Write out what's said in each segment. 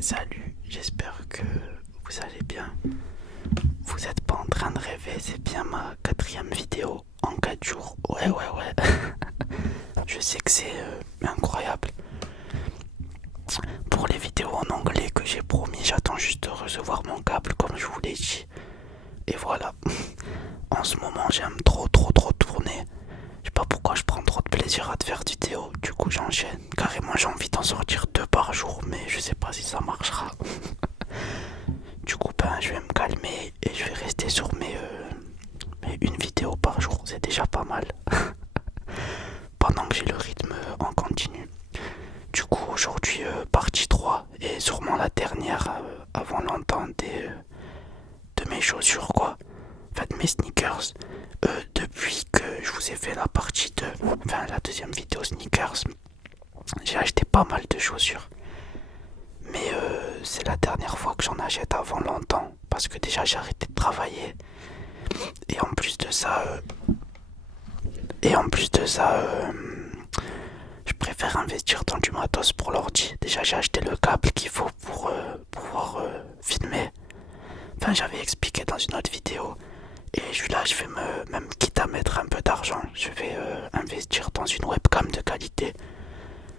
Salut, j'espère que vous allez bien. Vous n'êtes pas en train de rêver, c'est bien ma quatrième vidéo en 4 jours. Ouais. Je sais que c'est incroyable. Pour les vidéos en anglais que j'ai promis, j'attends juste de recevoir mon câble comme je vous l'ai dit. Et voilà. En ce moment, j'aime trop tourner. Je sais pas pourquoi je prends trop de plaisir à te faire des vidéos. Du coup, j'enchaîne. Carrément, j'ai envie d'en sortir 2 par jour, mais je sais pas si ça marchera. Du coup, je vais me calmer et je vais rester sur mes une vidéo par jour. C'est déjà pas mal. Pendant que j'ai le rythme en continu. Du coup, aujourd'hui, partie 3 et sûrement la dernière avant longtemps de mes chaussures, quoi. En fait, mes sneakers. Depuis que je vous ai fait la partie 2, enfin la deuxième vidéo sneakers, j'ai acheté pas mal de chaussures. Mais c'est la dernière fois que j'en achète avant longtemps. Parce que déjà j'ai arrêté de travailler. Et en plus de ça, je préfère investir dans du matos pour l'ordi. Déjà j'ai acheté le câble qu'il faut pour pouvoir filmer. Enfin j'avais expliqué dans une autre vidéo. Et je vais même quitte à mettre un peu d'argent, je vais investir dans une webcam de qualité.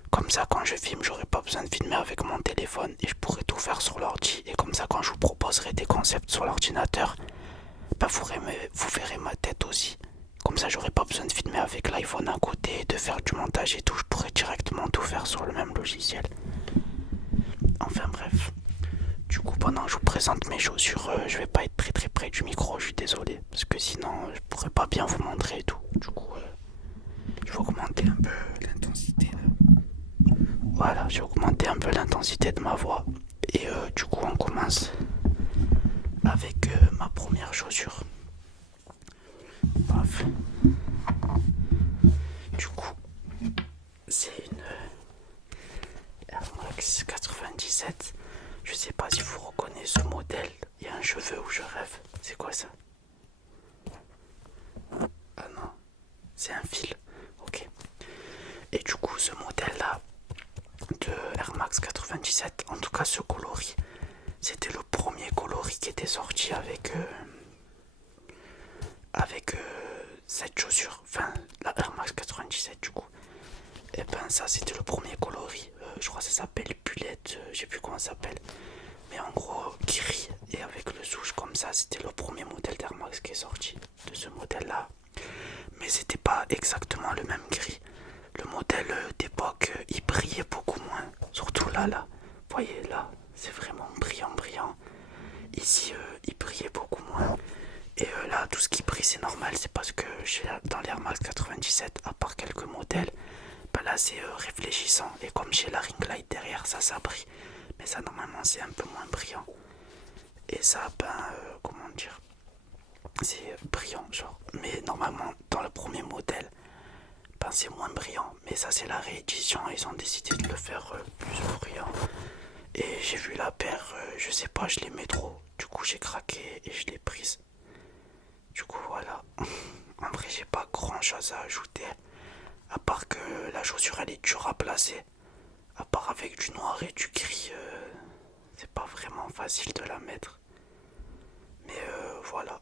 Comme ça, quand je filme, j'aurai pas besoin de filmer avec mon téléphone et je pourrai tout faire sur l'ordi. Et comme ça, quand je vous proposerai des concepts sur l'ordinateur, vous verrez ma tête aussi. Comme ça, j'aurai pas besoin de filmer avec l'iPhone à côté, de faire du montage et tout. Je pourrai directement tout faire sur le même logiciel. Enfin bref. Du coup, pendant que je vous présente mes chaussures, je vais pas être très près du micro, je suis désolé. Parce que sinon, je pourrais pas bien vous montrer et tout. Du coup, je vais augmenter un peu l'intensité. Voilà, j'ai augmenté un peu l'intensité de ma voix. Et du coup, on commence avec ma première chaussure. Paf. Du coup, c'est une Air Max 97. Je sais pas si vous reconnaissez ce modèle. Il y a un cheveu où je rêve. C'est quoi ça? Ah non, c'est un fil. Ok. Et du coup, ce modèle-là de Air Max 97, en tout cas ce coloris, c'était le premier coloris qui était sorti avec cette chaussure, enfin la Air Max 97 du coup. Et ben ça c'était le premier coloris, je crois que ça s'appelle Bulette, je sais plus comment ça s'appelle. Mais en gros gris et avec le souche comme ça, c'était le premier modèle d'Air Max qui est sorti de ce modèle là. Mais c'était pas exactement le même gris. Le modèle d'époque, il brillait beaucoup moins. Surtout là. Vous voyez là, c'est vraiment brillant. Ici, il brillait beaucoup moins. Et là, tout ce qui brille, c'est normal. C'est parce que dans l'Air Max 97, à part quelques modèles, là, c'est réfléchissant. Et comme j'ai la ring light derrière, ça brille. Mais ça, normalement, c'est un peu moins brillant. Et ça, comment dire, c'est brillant, genre. Mais normalement, dans le premier modèle, c'est moins brillant. Mais ça, c'est la réédition. Ils ont décidé de le faire plus brillant. Et j'ai vu la paire, je sais pas, je l'aimais trop. Du coup, j'ai craqué et je l'ai prise. Du coup, voilà. En vrai, j'ai pas grand chose à ajouter. À part que la chaussure, elle est dure à placer. À part avec du noir et du gris, c'est pas vraiment facile de la mettre. Mais voilà.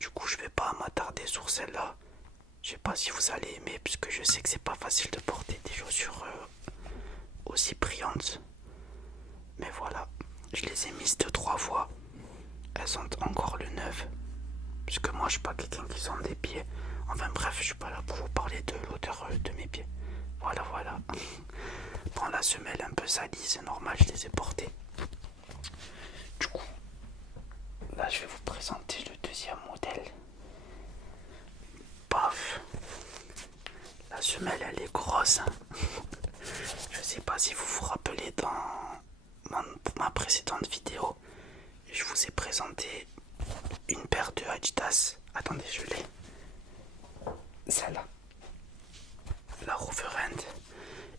Du coup, je vais pas m'attarder sur celle-là. Je sais pas si vous allez aimer, puisque je sais que c'est pas facile de porter des chaussures aussi brillantes. Mais voilà, je les ai mises 2-3 fois. Elles sont encore le neuf. Puisque moi, je suis pas quelqu'un qui sent des pieds. Enfin bref, je suis pas là pour vous parler de l'odeur de mes pieds. Voilà. Bon, la semelle un peu salie, c'est normal, je les ai portées. Du coup, là, je vais vous présenter le deuxième modèle. Paf. La semelle, elle est grosse. Je sais pas si vous vous rappelez dans ma précédente vidéo, je vous ai présenté une paire de Adidas. Attendez, je l'ai. Celle-là. La Roverend.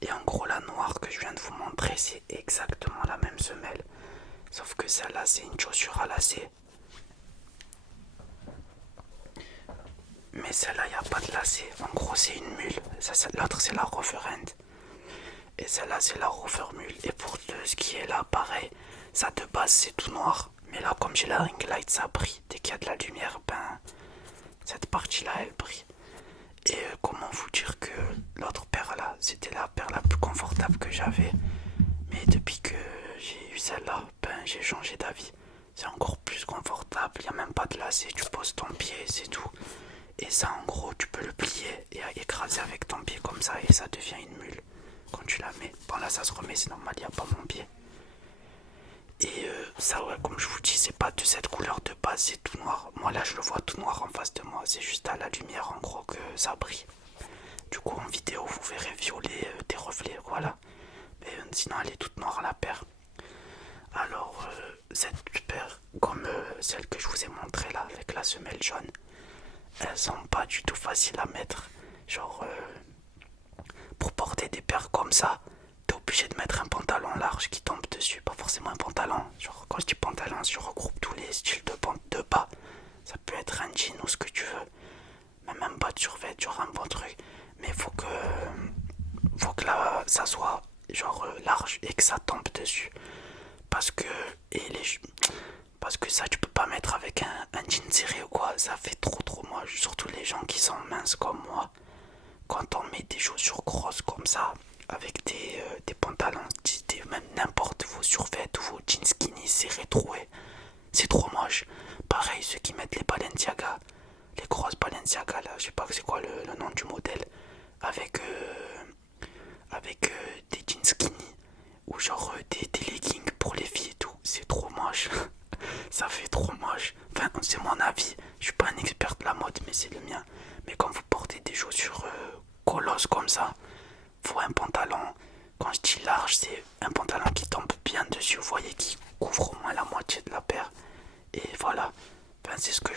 Et en gros, la noire que je viens de vous montrer, c'est exactement la même semelle. Sauf que celle-là, c'est une chaussure à lacets. Mais celle-là, il n'y a pas de lacets. En gros, c'est une mule. L'autre, c'est la Roverend. Et celle-là c'est la rover mule. Et pour ce qui est là, pareil, ça de base c'est tout noir. Mais là comme j'ai la ring light ça brille. Dès qu'il y a de la lumière, ben cette partie là elle brille. Et comment vous dire que l'autre paire là, c'était la paire la plus confortable que j'avais. Mais depuis que j'ai eu celle-là, ben j'ai changé d'avis. C'est encore plus confortable, il n'y a même pas de lacet, tu poses ton pied, c'est tout. Et ça en gros, tu peux le plier et écraser avec ton pied comme ça et ça devient une mule quand tu la mets. Bon là ça se remet, c'est normal, il n'y a pas mon pied. Et ça ouais, comme je vous dis, c'est pas de cette couleur de base, c'est tout noir. Moi là je le vois tout noir en face de moi, c'est juste à la lumière en gros que ça brille. Du coup en vidéo vous verrez violet, des reflets, voilà. Mais sinon elle est toute noire la paire. Alors cette paire, comme celle que je vous ai montrée là avec la semelle jaune, elles sont pas du tout faciles à mettre. Genre pour porter des paires comme ça, t'es obligé de mettre un pantalon large qui tombe dessus, pas forcément un pantalon. Genre quand je dis pantalon, je regroupe tous les styles de bas. Ça peut être un jean ou ce que tu veux, mais même pas de survêt, genre un bon truc. Mais faut que là ça soit genre large et que ça tombe dessus. Parce que parce que ça tu peux pas mettre avec un jean serré ou quoi, ça fait trop moche. Surtout les gens qui sont minces comme moi. Quand on met des chaussures grosses comme ça, avec des pantalons, même n'importe vos survêtements ou vos jeans skinny serrés troués, c'est trop moche. Pareil ceux qui mettent les Balenciaga, les grosses Balenciaga là, je sais pas c'est quoi le nom du modèle, avec des jeans skinny ou genre des leggings pour les filles et tout, c'est trop moche. Ça fait trop moche. Enfin, c'est mon avis. Je suis pas un expert de la mode, mais c'est le mien. Mais quand vous portez des chaussures colosses comme ça, faut un pantalon. Quand je dis large, c'est un pantalon qui tombe bien dessus. Vous voyez, qui couvre au moins la moitié de la paire. Et voilà. Enfin, c'est ce que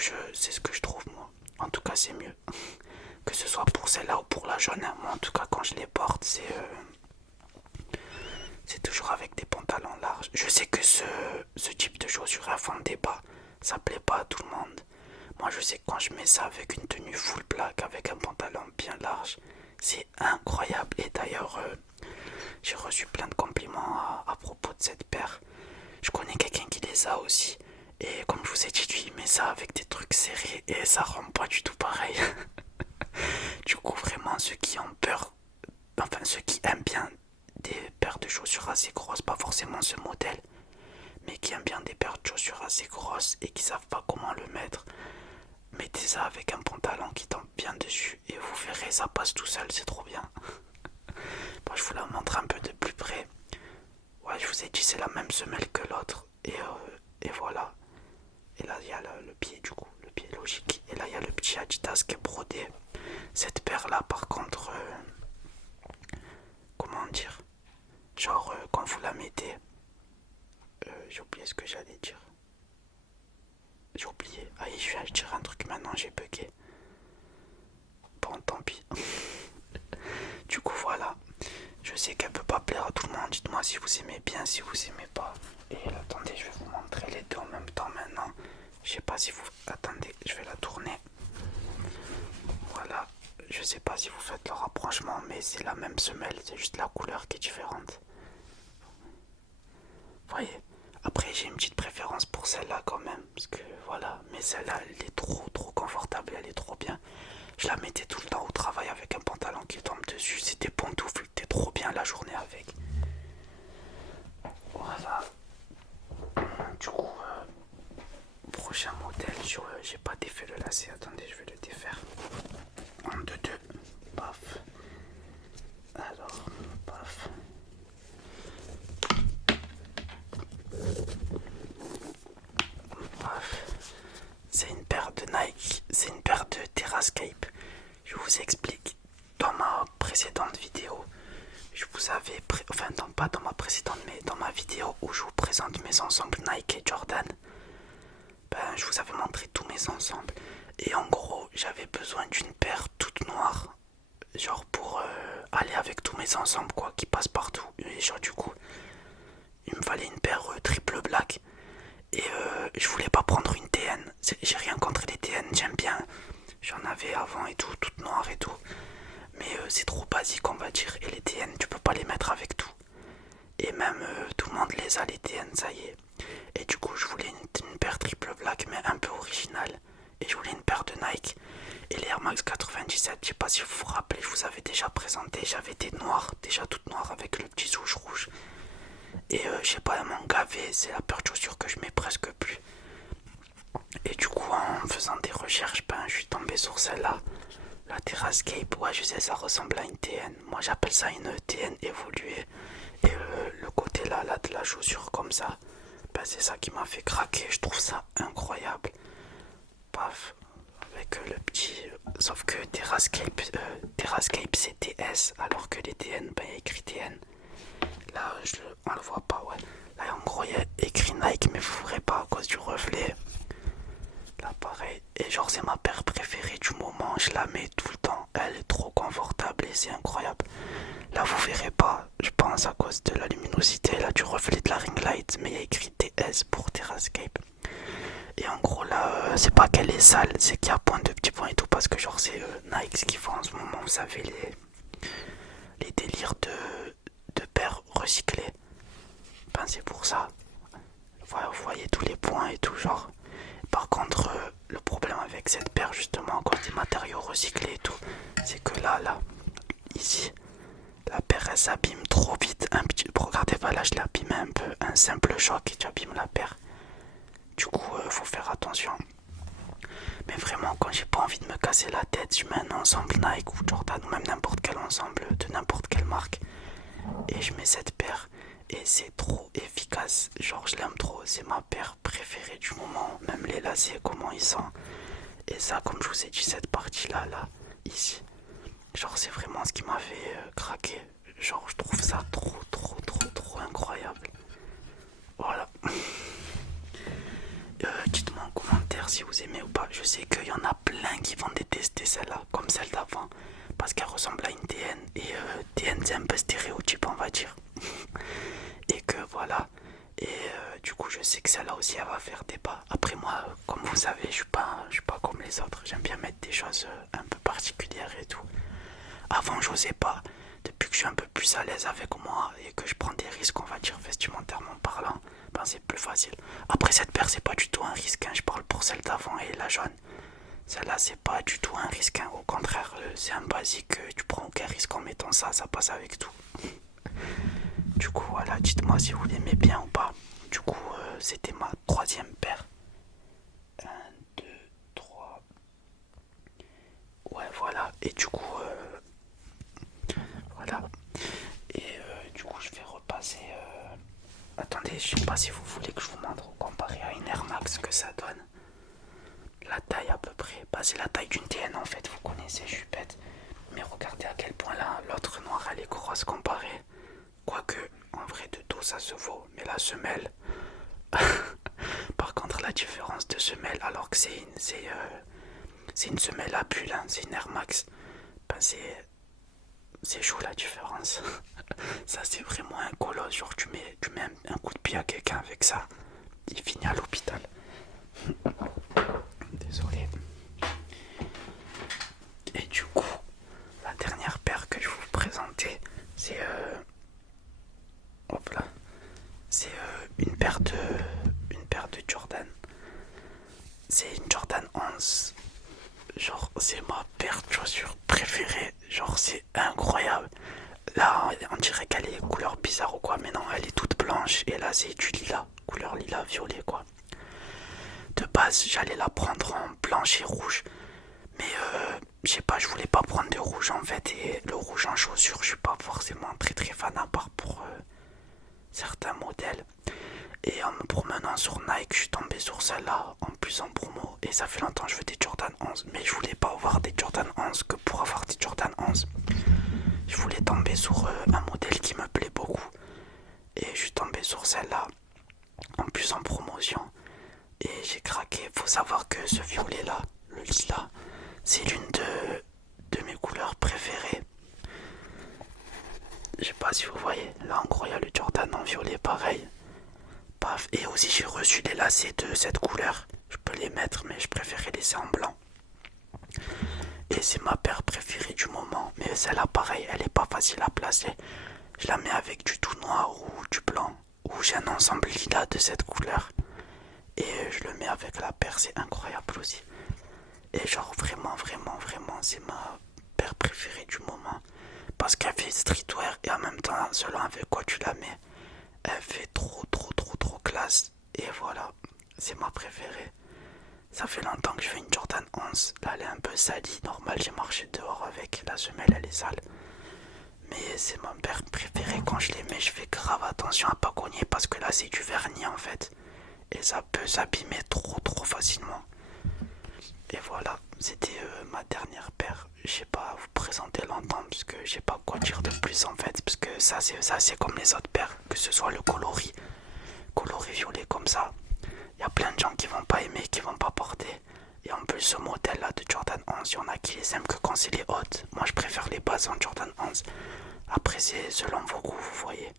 je trouve moi. En tout cas, c'est mieux. Que ce soit pour celle-là ou pour la jaune. Moi, en tout cas, quand je les porte, c'est toujours avec des pantalons larges. Je sais que ce type de chaussures à fond débat, ça plaît pas à tout le monde. Moi je sais que quand je mets ça avec une tenue full black, avec un pantalon bien large, c'est incroyable. Et d'ailleurs, j'ai reçu plein de compliments à propos de cette paire. Je connais quelqu'un qui les a aussi. Et comme je vous ai dit, lui il met ça avec des trucs serrés et ça rend pas du tout pareil. Du coup vraiment ceux qui ont peur, enfin ceux qui aiment bien des paires de chaussures assez grosses, pas forcément ce modèle, mais qui aiment bien des paires de chaussures assez grosses et qui savent pas comment le mettre, mettez ça avec un pantalon qui tombe bien dessus et vous verrez, ça passe tout seul, c'est trop bien. Bon, je vous la montre un peu de plus près. Ouais, je vous ai dit, c'est la même semelle que l'autre. Et voilà. Et là, il y a le pied, du coup, le pied logique. Et là, il y a le petit Adidas qui est brodé. Cette paire-là, par contre, comment dire, genre, quand vous la mettez, j'ai oublié ce que j'allais dire. J'ai oublié. Ah, je vais dire un truc maintenant, j'ai bugué. Bon, tant pis. Du coup, voilà. Je sais qu'elle peut pas plaire à tout le monde. Dites-moi si vous aimez bien, si vous aimez pas. Et là, attendez, je vais vous montrer les deux en même temps maintenant. Je sais pas si vous... Attendez, je vais la tourner. Voilà. Je sais pas si vous faites le rapprochement, mais c'est la même semelle. C'est juste la couleur qui est différente. Vous voyez. Après, j'ai une petite préférence pour celle-là quand même. Parce que voilà. Mais celle-là, elle est trop confortable. Elle est trop bien. Je la mettais tout le temps au travail avec un pantalon qui tombe dessus. C'était pantoufle. C'était trop bien la journée avec. Voilà. Du coup, prochain modèle. J'ai pas défait le lacet. Attendez, je vais le défaire. En deux. Paf. Alors, paf. C'est une paire de Nike, c'est une paire de Terrascape. Je vous explique. Dans ma précédente vidéo, je vous avais, enfin non, pas dans ma précédente, mais dans ma vidéo où je vous présente mes ensembles Nike et Jordan, ben je vous avais montré tous mes ensembles. Et en gros, j'avais besoin d'une paire toute noire, genre pour aller avec tous mes ensembles quoi, qui passent partout. Et genre du coup, il me fallait une paire triple black. Et je voulais pas prendre une TN. J'ai rien contre les TN, j'aime bien. J'en avais avant et tout, toute noire et tout. Mais c'est trop basique on va dire. Et les TN, tu peux pas les mettre avec et c'est la paire de chaussures que je mets presque plus. Et du coup, en faisant des recherches, je suis tombé sur celle-là. La Terrascape, ouais, je sais, ça ressemble à une TN. Moi, j'appelle ça une TN évoluée. Et le côté là de la chaussure comme ça, c'est ça qui m'a fait craquer. Je trouve ça incroyable. Paf, avec le petit. Sauf que Terrascape c'est TS, alors que les TN, il y a écrit TN. Là, on le voit pas, ouais. Là, en gros, il y a écrit Nike, mais vous verrez pas à cause du reflet. Là, pareil. Et genre, c'est ma paire préférée du moment. Je la mets tout le temps. Elle est trop confortable et c'est incroyable. Là, vous verrez pas, je pense, à cause de la luminosité, là, du reflet de la ring light. Mais il y a écrit TS pour Terrascape. Et en gros, là, c'est pas qu'elle est sale, c'est qu'il y a point de petits points et tout. Parce que, genre, c'est Nike qui font en ce moment, vous savez, les délires de paires recyclées. C'est pour ça. Voilà, vous voyez tous les points et tout, genre. Par contre, le problème avec cette paire, justement, à cause des matériaux recyclés et tout, c'est que là, ici, la paire, elle s'abîme trop vite. Regardez, voilà, je l'abîme un peu. Un simple choc et tu abîmes la paire. Du coup, faut faire attention. Mais vraiment, quand j'ai pas envie de me casser la tête, je mets un ensemble Nike ou Jordan ou même n'importe quel ensemble de n'importe quelle marque. Et je mets cette paire. Et c'est trop efficace. Genre, je l'aime trop. C'est ma paire préférée du moment. Même les lacets, comment ils sont. Et ça, comme je vous ai dit, cette partie-là, ici. Genre, c'est vraiment ce qui m'a fait craquer. Genre, je trouve ça trop incroyable. Voilà. Dites-moi en commentaire si vous aimez ou pas. Je sais qu'il y en a plein qui vont détester celle-là, comme celle d'avant. Parce qu'elle ressemble à une TN. Et TN, c'est un peu stéréotype, on va dire. Et que voilà. Et du coup, je sais que celle-là aussi, elle va faire débat. Après, moi, comme vous savez, je suis pas comme les autres. J'aime bien mettre des choses un peu particulières et tout. Avant, j'osais pas. Depuis que je suis un peu plus à l'aise avec moi et que je prends des risques, on va dire, vestimentairement parlant, c'est plus facile. Après, cette paire, c'est pas du tout un risque. Je parle pour celle d'avant et la jaune. Celle-là, c'est pas du tout un risque. Au contraire, c'est un basique. Tu prends aucun risque en mettant ça, ça passe avec tout. Du coup, voilà, dites-moi si vous l'aimez bien ou pas. Du coup, c'était ma troisième paire. 1, 2, 3. Ouais, voilà. Et du coup, voilà. Et du coup, je vais repasser. Attendez, je sais pas si vous voulez que je vous montre comparé à une Air Max que ça donne. La taille à peu près. C'est la taille d'une TN en fait, vous connaissez, je suis bête. Mais regardez à quel point là, l'autre noire elle est grosse comparée. Quoique, en vrai de dos ça se vaut. Mais la semelle. Par contre, la différence de semelle, alors que c'est une semelle à bulle, c'est une Air Max. C'est chaud la différence. Ça c'est vraiment un colosse. Genre tu mets un coup de pied à quelqu'un avec ça, il finit à l'hôpital. Désolé. Et du coup, la dernière paire que je vais vous présenter, c'est hop là, c'est une paire de Jordan. C'est une Jordan 11. Genre c'est ma paire de chaussures préférée. Genre c'est incroyable. Là on dirait qu'elle est couleur bizarre ou quoi, mais non, elle est toute blanche. Et là c'est du lilas, couleur lilas violet quoi. De base j'allais la prendre en blanche et rouge, mais je sais pas, je voulais pas prendre de rouge en fait. Et le rouge en chaussures, je suis pas forcément très fan, à part pour certains modèles. Et en me promenant sur Nike, je suis tombé sur celle-là, en plus en promo. Et ça fait longtemps que je veux des Jordan 11. Mais je voulais pas avoir des Jordan 11 que pour avoir des Jordan 11. Je voulais tomber sur un modèle qui me plaît beaucoup. Et je suis tombé sur celle-là, en plus en promotion. Et j'ai craqué. Faut savoir que ce violet-là, le lilas, c'est l'une de mes couleurs préférées. Je sais pas si vous voyez. Là en gros, il y a le Jordan en violet pareil. Paf. Et aussi j'ai reçu des lacets de cette couleur. Je peux les mettre, mais je préfère les laisser en blanc. Et c'est ma paire préférée du moment. Mais celle-là pareil, elle est pas facile à placer. Je la mets avec du tout noir ou du blanc. Ou j'ai un ensemble lilas de cette couleur. Et je le mets avec la paire, c'est incroyable aussi. Et genre vraiment c'est ma paire préférée du moment. Parce qu'elle fait streetwear et en même temps selon avec quoi tu la mets, elle fait trop classe. Adidas. Et voilà, c'est ma préférée. Ça fait longtemps que je fais une Jordan 11. Là, elle est un peu salie. Normal, j'ai marché dehors avec. La semelle, elle est sale. Mais c'est ma paire préférée. Quand je les mets, je fais grave attention à pas cogner parce que là, c'est du vernis en fait. Et ça peut s'abîmer trop facilement. Et voilà, c'était ma dernière paire. Je sais pas vous présenter longtemps parce que je sais pas quoi dire de plus en fait. Parce que ça, c'est comme les autres paires. Que ce soit le coloris violet comme ça. Il y a plein de gens qui vont pas aimer, qui vont pas porter. Et en plus, ce modèle là de Jordan 11, il y en a qui les aiment que quand c'est les hautes. Moi, je préfère les bases en Jordan 11. Après, c'est selon vos goûts, vous voyez.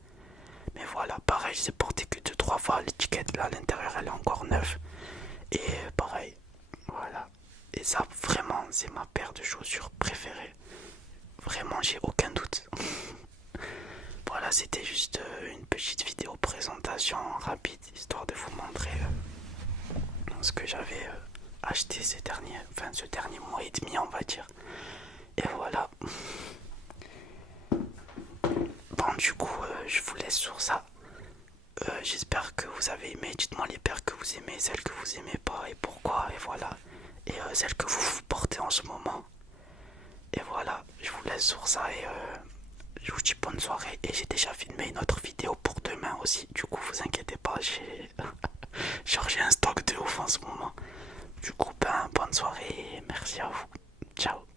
Mais voilà, pareil, je les ai porté que 2-3 fois. L'étiquette là à l'intérieur, elle est encore neuve. Et pareil, voilà. Et ça, vraiment, c'est ma paire de chaussures préférée. Vraiment, j'ai aucun doute. Voilà, c'était juste une petite vidéo présentation rapide, histoire de vous montrer ce que j'avais acheté ce dernier mois et demi, on va dire. Et voilà. Bon, du coup, je vous laisse sur ça. J'espère que vous avez aimé. Dites-moi les paires que vous aimez, celles que vous aimez pas et pourquoi. Et voilà. Et celles que vous portez en ce moment. Et voilà, je vous laisse sur ça et je vous dis bonne soirée. Et j'ai déjà filmé une autre vidéo pour demain aussi. Du coup, vous inquiétez pas, j'ai un stock de ouf en ce moment. Du coup, ben, bonne soirée et merci à vous. Ciao.